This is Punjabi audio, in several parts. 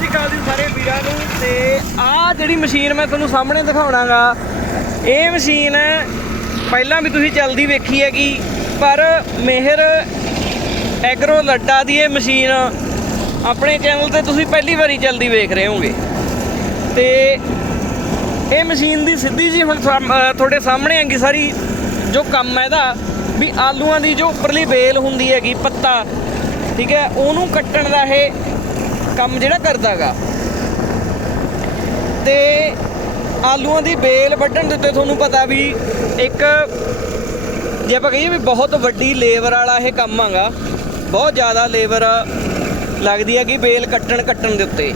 ਸ਼੍ਰੀ ਅਕਾਲ ਜੀ ਸਾਰੇ ਵੀਰਾਂ ਨੂੰ ਤੇ ਆਹ ਜਿਹੜੀ ਮਸ਼ੀਨ ਮੈਂ ਤੁਹਾਨੂੰ ਸਾਹਮਣੇ ਦਿਖਾਉਣਾਗਾ, ਇਹ ਮਸ਼ੀਨ ਪਹਿਲਾਂ ਵੀ ਤੁਸੀਂ ਚੱਲਦੀ ਵੇਖੀ ਹੈਗੀ, ਪਰ ਮਿਹਰ ਐਗਰੋ ਲੱਡਾ ਦੀ ਇਹ ਮਸ਼ੀਨ ਆਪਣੇ ਚੈਨਲ ਤੇ ਤੁਸੀਂ ਪਹਿਲੀ ਵਾਰੀ ਚੱਲਦੀ ਵੇਖ ਰਹੇ ਹੋਗੇ ਤੇ ਇਹ ਮਸ਼ੀਨ ਦੀ ਸਿੱਧੀ ਜੀ ਹੁਣ ਸਾਹਮ- ਤੁਹਾਡੇ ਸਾਹਮਣੇ ਹੈਗੀ ਸਾਰੀ ਜੋ ਕੰਮ ਹੈ ਇਹਦਾ, ਵੀ ਆਲੂਆਂ ਦੀ ਜੋ ਉੱਪਰਲੀ ਵੇਲ ਹੁੰਦੀ ਹੈਗੀ, ਪੱਤਾ, ਠੀਕ ਹੈ, ਉਹਨੂੰ ਕੱਟਣ ਦਾ ਇਹ ਕੰਮ ਜਿਹੜਾ ਕਰਦਾਗਾ। ਤੇ ਆਲੂਆਂ ਦੀ ਬੇਲ ਵੱਢਣ ਦੇ ਉੱਤੇ ਤੁਹਾਨੂੰ ਪਤਾ ਵੀ ਇੱਕ ਜੇ ਆਪਾਂ ਕਹੀਏ ਵੀ ਬਹੁਤ ਵੱਡੀ ਲੇਬਰ ਵਾਲਾ ਇਹ ਕੰਮ ਆਗਾ, ਬਹੁਤ ਜ਼ਿਆਦਾ ਲੇਬਰ ਲੱਗਦੀ ਹੈ ਕਿ ਬੇਲ ਕੱਟਣ ਕੱਟਣ ਦੇ ਉੱਤੇ।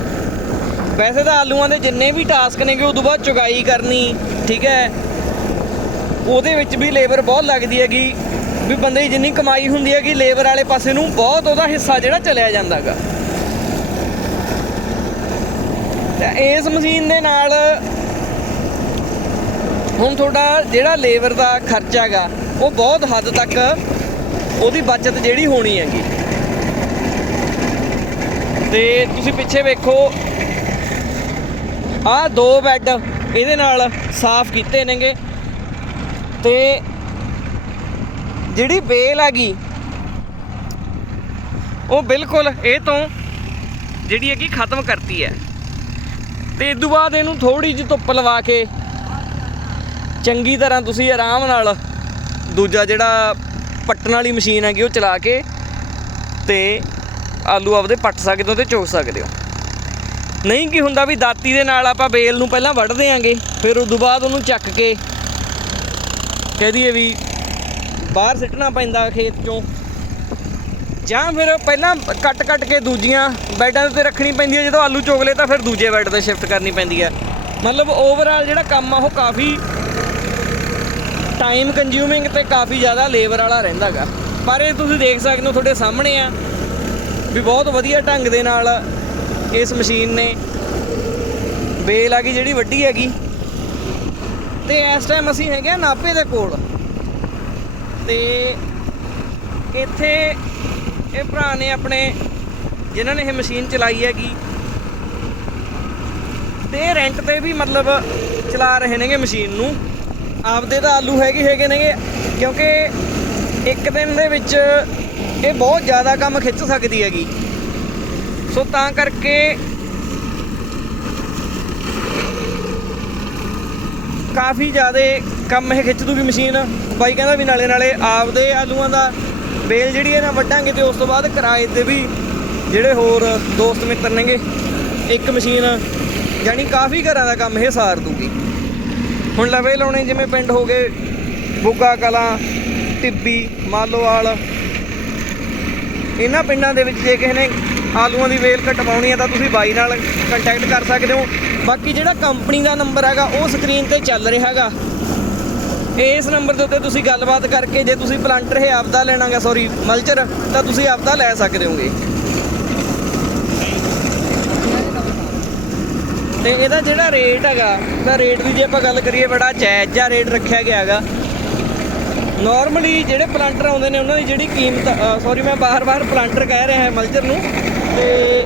ਵੈਸੇ ਤਾਂ ਆਲੂਆਂ ਦੇ ਜਿੰਨੇ ਵੀ ਟਾਸਕ ਨੇਗੇ, ਉਦੋਂ ਬਾਅਦ ਚੁਗਾਈ ਕਰਨੀ, ਠੀਕ ਹੈ। ਉਹਦੇ ਵਿੱਚ ਵੀ ਲੇਬਰ ਬਹੁਤ ਲੱਗਦੀ ਹੈਗੀ, ਵੀ ਬੰਦੇ ਦੀ ਜਿੰਨੀ ਕਮਾਈ ਹੁੰਦੀ ਹੈਗੀ, ਲੇਬਰ ਵਾਲੇ ਪਾਸੇ ਨੂੰ ਬਹੁਤ ਉਹਦਾ ਹਿੱਸਾ ਜਿਹੜਾ ਚਲਿਆ ਜਾਂਦਾਗਾ। ਤੇ ਇਸ ਮਸ਼ੀਨ ਦੇ ਨਾਲ ਹੁਣ ਤੁਹਾਡਾ ਜਿਹੜਾ ਲੇਬਰ ਦਾ ਖਰਚਾ ਹੈਗਾ, ਉਹ ਬਹੁਤ ਹੱਦ ਤੱਕ ਉਹਦੀ ਬਚਤ ਜਿਹੜੀ ਹੋਣੀ ਹੈਗੀ। ਤੇ ਤੁਸੀਂ ਪਿੱਛੇ ਵੇਖੋ, ਆਹ ਦੋ ਬੈੱਡ ਇਹਦੇ ਨਾਲ ਸਾਫ਼ ਕੀਤੇ ਨੇਗੇ। ਤੇ ਜਿਹੜੀ ਬੇਲ ਹੈਗੀ, ਉਹ ਬਿਲਕੁਲ ਇਹ ਤੋਂ ਜਿਹੜੀ ਹੈਗੀ ਖਤਮ ਕਰਤੀ ਹੈ। ਤੇ ਇਸ ਤੋਂ ਬਾਅਦ ਇਹਨੂੰ ਥੋੜੀ ਜਿਹੀ ਧੁੱਪ ਲਵਾ ਕੇ ਚੰਗੀ ਤਰ੍ਹਾਂ ਤੁਸੀਂ ਆਰਾਮ ਨਾਲ ਦੂਜਾ ਜਿਹੜਾ ਪੱਟਣ ਵਾਲੀ ਮਸ਼ੀਨ ਹੈਗੀ ਉਹ ਚਲਾ ਕੇ ਤੇ ਆਲੂ ਆਪਦੇ ਪੱਟ ਸਕਦੇ ਹੋ ਤੇ ਚੋਕ ਸਕਦੇ ਹੋ। ਨਹੀਂ ਕੀ ਹੁੰਦਾ ਵੀ ਦਾਤੀ ਦੇ ਨਾਲ ਆਪਾਂ ਬੇਲ ਨੂੰ ਪਹਿਲਾਂ ਵੱਢ ਦੇਾਂਗੇ ਫਿਰ ਉਸ ਤੋਂ ਬਾਅਦ ਉਹਨੂੰ ਚੱਕ ਕੇ ਕਹਿ ਦਈਏ ਵੀ ਬਾਹਰ ਸਿੱਟਣਾ ਪੈਂਦਾ ਖੇਤ ਚੋਂ। ਜਾਂ ਫਿਰ ਪਹਿਲਾਂ ਕੱਟ ਕੱਟ ਕੇ ਦੂਜੀਆਂ ਬੈੱਡਾਂ 'ਤੇ ਰੱਖਣੀ ਪੈਂਦੀ ਹੈ, ਜਦੋਂ ਆਲੂ ਚੋਗਲੇ ਤਾਂ ਫਿਰ ਦੂਜੇ ਬੈੱਡ ਤੇ ਸ਼ਿਫਟ ਕਰਨੀ ਪੈਂਦੀ ਹੈ। ਮਤਲਬ ਓਵਰਆਲ ਜਿਹੜਾ ਕੰਮ ਆ, ਉਹ ਕਾਫੀ ਟਾਈਮ ਕੰਜ਼ਿਊਮਿੰਗ ਤੇ ਕਾਫੀ ਜ਼ਿਆਦਾ ਲੇਬਰ ਵਾਲਾ ਰਹਿੰਦਾਗਾ ਪਰ ਇਹ ਤੁਸੀਂ ਦੇਖ ਸਕਦੇ ਹੋ, ਤੁਹਾਡੇ ਸਾਹਮਣੇ ਆ ਵੀ ਬਹੁਤ ਵਧੀਆ ਢੰਗ ਦੇ ਨਾਲ ਇਸ ਮਸ਼ੀਨ ਨੇ ਬੇਲ ਆ ਗਈ ਜਿਹੜੀ ਵੱਡੀ ਹੈਗੀ। ਤੇ ਇਸ ਟਾਈਮ ਅਸੀਂ ਹੈਗੇ ਆ ਨਾਪੇ ਦੇ ਕੋਲ। ਤੇ ਇੱਥੇ ਇਹ ਭਰਾ ਨੇ ਆਪਣੇ, ਜਿਨ੍ਹਾਂ ਨੇ ਇਹ ਮਸ਼ੀਨ ਚਲਾਈ ਹੈਗੀ, ਤੇ ਰੈਂਟ ਤੇ ਵੀ ਮਤਲਬ ਚਲਾ ਰਹੇ ਨੇਗੇ ਮਸ਼ੀਨ ਨੂੰ। ਆਪਦੇ ਤਾਂ ਆਲੂ ਹੈਗੇ ਹੈਗੇ ਨੇਗੇ, ਕਿਉਂਕਿ ਇੱਕ ਦਿਨ ਦੇ ਵਿੱਚ ਇਹ ਬਹੁਤ ਜ਼ਿਆਦਾ ਕੰਮ ਖਿੱਚ ਸਕਦੀ ਹੈਗੀ। ਸੋ ਤਾਂ ਕਰਕੇ ਕਾਫੀ ਜ਼ਿਆਦਾ ਕੰਮ ਇਹ ਖਿੱਚ ਦੂਗੀ ਮਸ਼ੀਨ। ਬਾਈ ਕਹਿੰਦਾ ਵੀ ਨਾਲੇ ਨਾਲੇ ਆਪਦੇ ਆਲੂਆਂ ਦਾ ਬੇਲ ਜਿਹੜੀ ਹੈ ਨਾ ਵੱਢਾਂਗੇ ਤੇ ਉਸ ਤੋਂ ਬਾਅਦ ਕਿਰਾਏ ਤੇ ਵੀ ਜਿਹੜੇ ਹੋਰ ਦੋਸਤ ਮਿੱਤਰ ਨੇਗੇ, ਇੱਕ ਮਸ਼ੀਨ ਯਾਨੀ ਕਾਫੀ ਘਰਾਂ ਦਾ ਕੰਮ ਇਹ ਸਾਰ ਦੂਗੀ। ਹੁਣ ਲਵੇ ਲਾਉਣੇ ਜਿਵੇਂ ਪਿੰਡ ਹੋ ਗਏ, ਬੁੱਗਾ, ਕਲਾਂ, ਟਿੱਬੀ, ਮਾਲੋਵਾਲ। ਇਹਨਾਂ ਪਿੰਡਾਂ ਦੇ ਵਿੱਚ ਜੇ ਕਿਸੇ ਨੇ ਆਲੂਆਂ ਦੀ ਵੇਲ ਕਟਵਾਉਣੀ ਹੈ ਤਾਂ ਤੁਸੀਂ ਬਾਈ ਨਾਲ ਕੰਟੈਕਟ ਕਰ ਸਕਦੇ ਹੋ। ਬਾਕੀ ਜਿਹੜਾ ਕੰਪਨੀ ਦਾ ਨੰਬਰ ਹੈਗਾ, ਉਹ ਸਕਰੀਨ ਤੇ ਚੱਲ ਰਿਹਾ ਹੈਗਾ। ਇਸ ਨੰਬਰ ਦੇ ਉੱਤੇ ਤੁਸੀਂ ਗੱਲਬਾਤ ਕਰਕੇ ਜੇ ਤੁਸੀਂ ਪਲਾਂਟਰ ਹੈ ਆਪਦਾ ਲੈਣਾਗਾ ਸੌਰੀ ਮਲਚਰ, ਤਾਂ ਤੁਸੀਂ ਆਪਦਾ ਲੈ ਸਕਦੇ ਹੋਗੇ। ਤੇ ਇਹਦਾ ਜਿਹੜਾ ਰੇਟ ਹੈਗਾ, ਤਾਂ ਰੇਟ ਦੀ ਜੇ ਆਪਾਂ ਗੱਲ ਕਰੀਏ, ਬੜਾ ਜਾਇਜ਼ ਜਿਹਾ ਰੇਟ ਰੱਖਿਆ ਗਿਆ ਹੈਗਾ। ਨਾਰਮਲੀ ਜਿਹੜੇ ਪਲਾਂਟਰ ਆਉਂਦੇ ਨੇ, ਉਹਨਾਂ ਦੀ ਜਿਹੜੀ ਕੀਮਤ ਸੌਰੀ ਮੈਂ ਬਾਰ-ਬਾਰ ਪਲਾਂਟਰ ਕਹਿ ਰਿਹਾ ਹਾਂ ਮਲਚਰ ਨੂੰ, ਤੇ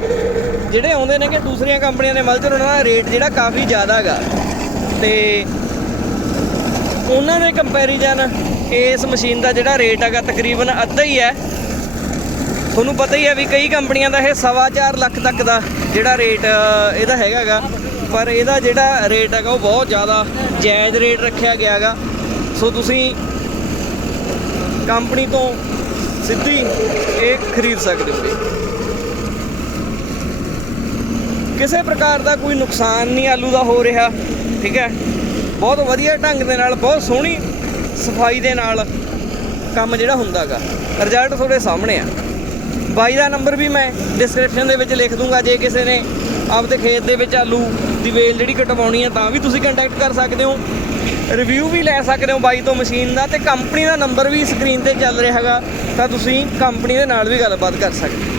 ਜਿਹੜੇ ਆਉਂਦੇ ਨੇ ਕਿ ਦੂਸਰੀਆਂ ਕੰਪਨੀਆਂ ਦੇ ਮਲਚਰ, ਉਹਨਾਂ ਦਾ ਰੇਟ ਜਿਹੜਾ ਕਾਫੀ ਜ਼ਿਆਦਾ ਹੈਗਾ। ਤੇ ਉਹਨਾਂ ਦੇ ਕੰਪੈਰੀਜ਼ਨ ਇਸ ਮਸ਼ੀਨ ਦਾ ਜਿਹੜਾ ਰੇਟ ਹੈਗਾ ਤਕਰੀਬਨ ਅੱਧਾ ਹੀ ਹੈ। ਤੁਹਾਨੂੰ ਪਤਾ ਹੀ ਹੈ ਵੀ ਕਈ ਕੰਪਨੀਆਂ ਦਾ ਇਹ ਸਵਾ ਚਾਰ ਲੱਖ ਤੱਕ ਦਾ ਜਿਹੜਾ ਰੇਟ ਇਹਦਾ ਹੈਗਾਗਾ ਪਰ ਇਹਦਾ ਜਿਹੜਾ ਰੇਟ ਹੈਗਾ ਉਹ ਬਹੁਤ ਜ਼ਿਆਦਾ ਜਾਇਜ਼ ਰੇਟ ਰੱਖਿਆ ਗਿਆ ਹੈਗਾ ਸੋ ਤੁਸੀਂ ਕੰਪਨੀ ਤੋਂ ਸਿੱਧੀ ਇਹ ਖਰੀਦ ਸਕਦੇ ਹੋ ਕਿਸੇ ਪ੍ਰਕਾਰ ਦਾ ਕੋਈ ਨੁਕਸਾਨ ਨਹੀਂ ਆਲੂ ਦਾ ਹੋ ਰਿਹਾ, ਠੀਕ ਹੈ? ਬਹੁਤ ਵਧੀਆ ਢੰਗ ਦੇ ਨਾਲ, ਬਹੁਤ ਸੋਹਣੀ ਸਫ਼ਾਈ ਦੇ ਨਾਲ ਕੰਮ ਜਿਹੜਾ ਹੁੰਦਾਗਾ। ਰਿਜ਼ਲਟ ਤੁਹਾਡੇ ਸਾਹਮਣੇ ਆ। ਬਾਈ ਦਾ ਨੰਬਰ ਵੀ ਮੈਂ ਡਿਸਕ੍ਰਿਪਸ਼ਨ ਦੇ ਵਿੱਚ ਲਿਖ ਦੂੰਗਾ, ਜੇ ਕਿਸੇ ਨੇ ਆਪਦੇ ਖੇਤ ਦੇ ਵਿੱਚ ਆਲੂ ਦੀ ਵੇਲ ਜਿਹੜੀ ਕਟਵਾਉਣੀ ਹੈ ਤਾਂ ਵੀ ਤੁਸੀਂ ਕੰਟੈਕਟ ਕਰ ਸਕਦੇ ਹੋ। ਰਿਵਿਊ ਵੀ ਲੈ ਸਕਦੇ ਹੋ ਬਾਈ ਤੋਂ ਮਸ਼ੀਨ ਦਾ, ਤੇ ਕੰਪਨੀ ਦਾ ਨੰਬਰ ਵੀ ਸਕਰੀਨ ਤੇ ਚੱਲ ਰਿਹਾ ਹੈਗਾ, ਤਾਂ ਤੁਸੀਂ ਕੰਪਨੀ ਦੇ ਨਾਲ ਵੀ ਗੱਲਬਾਤ ਕਰ ਸਕਦੇ ਹੋ।